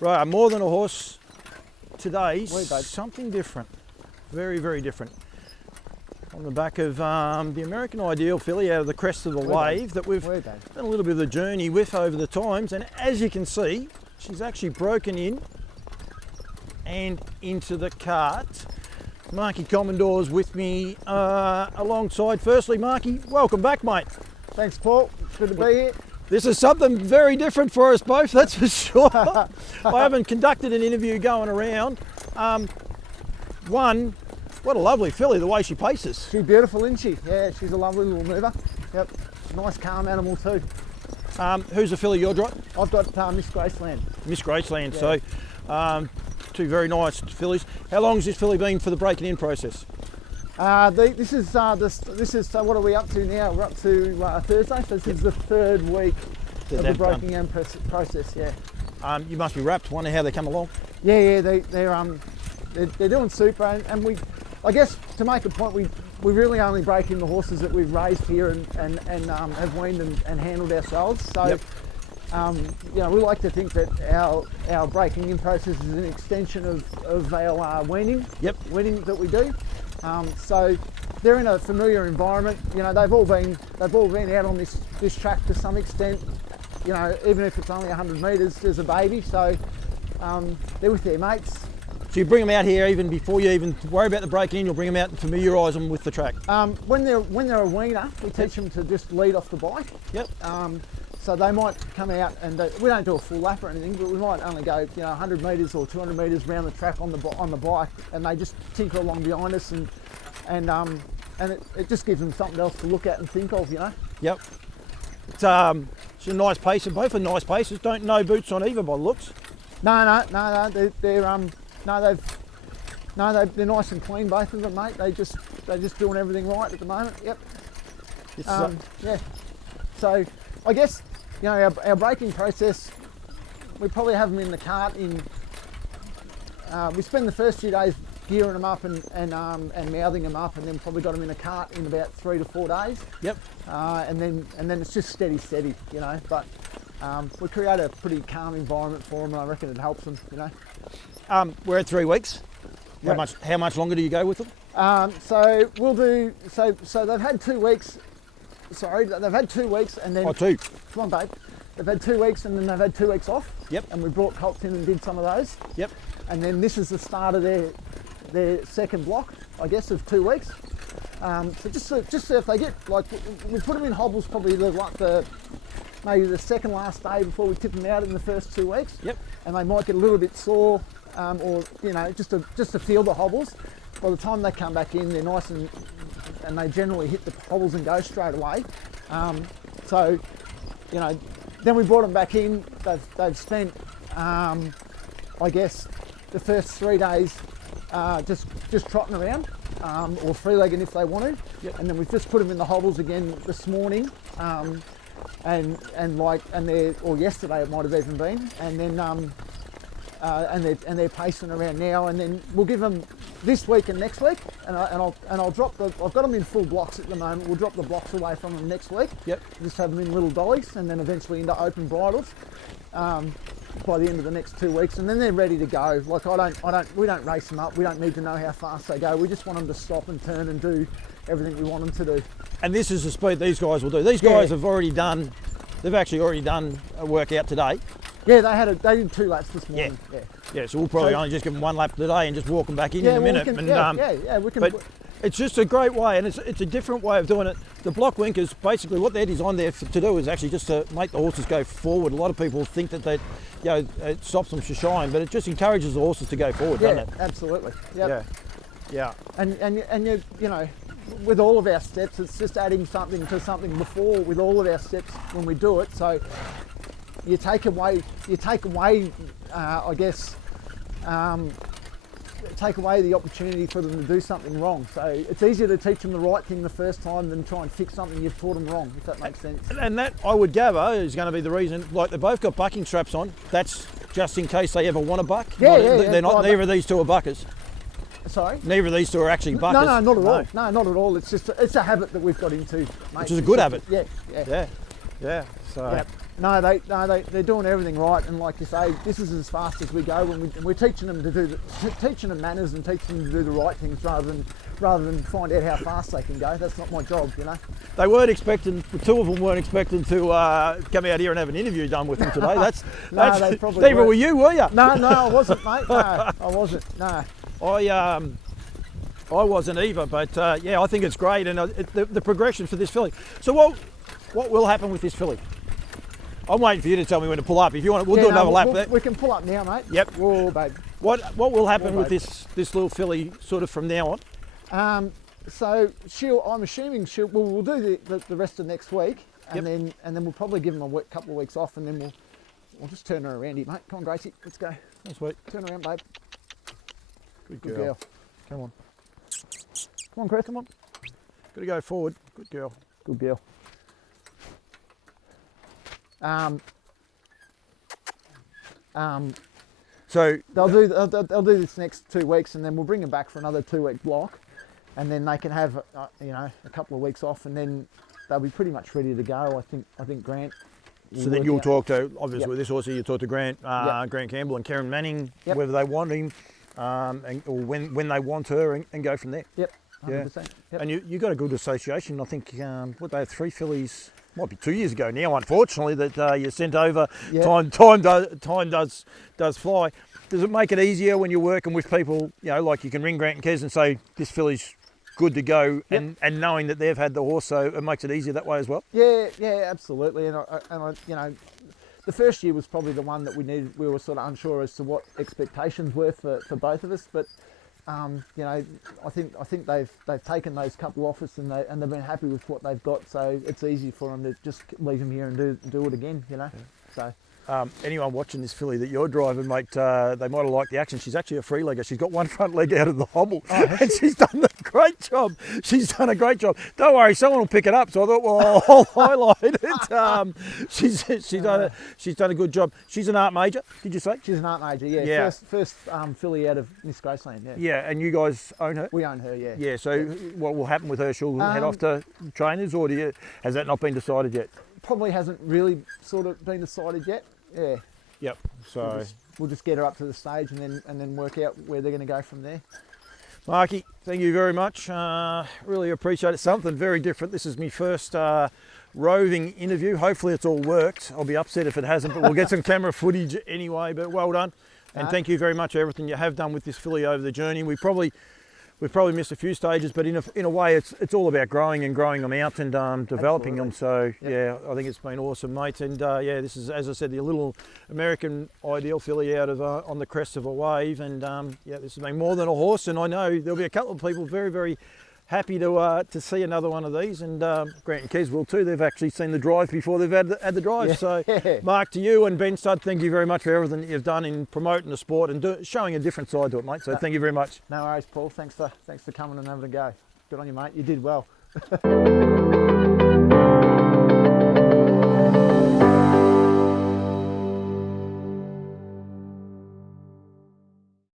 Right, more than a horse today, something different. Very, very different. On the back of the American Ideal filly out of the Crest of the Wave that we've done a little bit of the journey with over the times. And as you can see, she's actually broken in and into the cart. Marky Commadeur's with me alongside. Firstly, Marky, welcome back, mate. Thanks, Paul. It's good to be here. This is something very different for us both, that's for sure. I haven't conducted an interview going around. What a lovely filly, the way she paces. She's beautiful, isn't she? Yeah, she's a lovely little mover. Yep, nice calm animal too. Who's the filly you're driving? I've got Miss Graceland. Miss Graceland, yeah. So two very nice fillies. How long has this filly been for the breaking in process? This is so what are we up to now? We're up to Thursday, so this is the third week of the breaking in process. Yeah. You must be wrapped. Wonder how they come along. Yeah, they're doing super, and I guess to make a point, we really only break in the horses that we've raised here and have weaned and handled ourselves. So. Yep. We like to think that our breaking in process is an extension of our weaning. Yep. Weaning that we do. So they're in a familiar environment. They've all been out on this track to some extent. Even if it's only 100 metres as a baby. So they're with their mates. So you bring them out here even before you even worry about the breaking in. You'll bring them out and familiarise them with the track. When they're a weaner, we teach them to just lead off the bike. Yep. So they might come out and we don't do a full lap or anything, but we might only go 100 metres or 200 metres around the track on the bike, and they just tinker along behind us, and it just gives them something else to look at and think of, Yep. It's a nice pacer. Both are nice pacers. No boots on either by the looks. No. They're nice and clean, both of them, mate. They're just doing everything right at the moment. Yep. Yeah. So I guess our breaking process, we probably have them in the cart we spend the first few days gearing them up and mouthing them up, and then probably got them in a cart in about 3 to 4 days. Yep. And then it's just steady, but we create a pretty calm environment for them, and I reckon it helps them, We're at 3 weeks. How much longer do you go with them? So we'll do, so they've had 2 weeks. Sorry, they've had 2 weeks and then... Oh, 2. Come on, babe. They've had 2 weeks and then they've had 2 weeks off. Yep. And we brought colts in and did some of those. Yep. And then this is the start of their second block, I guess, of 2 weeks. So just so if they get, we put them in hobbles probably maybe the second last day before we tip them out in the first 2 weeks. Yep. And they might get a little bit sore, or just to feel the hobbles. By the time they come back in, they're nice and they generally hit the hobbles and go straight away. Then we brought them back in. They've spent, I guess, the first 3 days just trotting around, or free-legging if they want to. Yep. And then we've just put them in the hobbles again this morning, or yesterday it might have even been, and then they're pacing around now, and then we'll give them this week and next week, and I'll drop I've got them in full blocks at the moment. We'll drop the blocks away from them next week. Yep. Just have them in little dollies, and then eventually into open bridles by the end of the next 2 weeks, and then they're ready to go. We don't race them up. We don't need to know how fast they go. We just want them to stop and turn and do everything we want them to do. And this is the speed these guys will do. These guys have actually already done a workout today. Yeah, they did 2 laps this morning. Yeah, so we'll probably only just give them 1 lap today and just walk them back in a minute. We can. But it's just a great way, and it's a different way of doing it. The block winkers, basically what they're designed there to do is actually just to make the horses go forward. A lot of people think that it stops them to shine, but it just encourages the horses to go forward, doesn't it? Absolutely. Yep. Yeah. And you with all of our steps, it's just adding something to something before with all of our steps when we do it. So you take away, I guess, take away the opportunity for them to do something wrong. So it's easier to teach them the right thing the first time than try and fix something you've taught them wrong, if that makes sense. And that, I would gather, is going to be the reason. Like, they've both got bucking straps on. That's just in case they ever want to buck. They're not. Neither of these two are buckers. Sorry? Neither of these two are actually buckers. No, not at all. No, not at all. It's a habit that we've got into, mate. Which is a good habit. Yeah. So. Yep. No, they're doing everything right, and like you say, this is as fast as we go. When we're teaching them to do teaching them manners and teaching them to do the right things rather than find out how fast they can go. That's not my job, you know. They weren't expecting. The two of them weren't expecting to come out here and have an interview done with them today. That's they probably Steve, weren't. were you? Were you? No, I wasn't, mate. No, I wasn't. No. I wasn't either, but yeah, I think it's great, and the progression for this filly. So what will happen with this filly? I'm waiting for you to tell me when to pull up. If you want, we'll do another lap. We can pull up now, mate. Yep. Whoa, babe. What will happen with this little filly sort of from now on? So I'm assuming we'll do the rest of next week, and then we'll probably give them a couple of weeks off, and then we'll just turn her around here, mate. Come on, Gracie, let's go. That's sweet. Turn around, babe. Good girl. Come on. Come on, Chris. Come on. Got to go forward. Good girl. Good girl. So they'll do this next 2 weeks, and then we'll bring them back for another 2-week block, and then they can have a couple of weeks off, and then they'll be pretty much ready to go. I think Grant. So then you'll talk to, obviously with this horse here, you talk to Grant, Grant Campbell and Karen Manning, whether they want him, or when they want her, and go from there. Yep. 100%. Yeah. Yep. And you got a good association. I think what they had 3 fillies. Might be 2 years ago now, unfortunately, that you sent over. Time does fly. Does it make it easier when you're working with people, like you can ring Grant and Kez and say, this filly's good to go, and knowing that they've had the horse, so it makes it easier that way as well? Yeah, absolutely. And I the first year was probably the one that we were sort of unsure as to what expectations were for both of us, but I think they've taken those couple off us, and they've been happy with what they've got. So it's easy for them to just leave them here and do it again. So. Anyone watching this filly that you're driving, mate, they might have liked the action. She's actually a free legger. She's got one front leg out of the hobble, and she's done a great job. She's done a great job. Don't worry, someone will pick it up. So I thought, well, I'll highlight it. She's done a good job. She's an art major, did you say? She's an art major, yeah. First filly out of Miss Graceland, yeah. Yeah, and you guys own her? We own her, yeah. Yeah. So what will happen with her? She'll head off to trainers, or has that not been decided yet? Probably hasn't really sort of been decided yet. Yeah. Yep. So we'll just get her up to the stage, and then work out where they're going to go from there. Marky, thank you very much. Really appreciate it. Something very different. This is my first roving interview. Hopefully it's all worked. I'll be upset if it hasn't, but we'll get some camera footage anyway. But well done, and thank you very much for everything you have done with this filly over the journey. We've probably missed a few stages, but in a way, it's all about growing them out and developing them. So yeah, I think it's been awesome, mate. And this is, as I said, the little American ideal filly out of On the Crest of a Wave. And this has been more than a horse. And I know there'll be a couple of people very, very happy to see another one of these, and Grant and Kez will too. They've actually seen the drive before they've had the drive. Yeah. So Mark, to you and Benstud, thank you very much for everything that you've done in promoting the sport and showing a different side to it, mate. So thank you very much. No worries, Paul. Thanks for coming and having a go. Good on you, mate. You did well.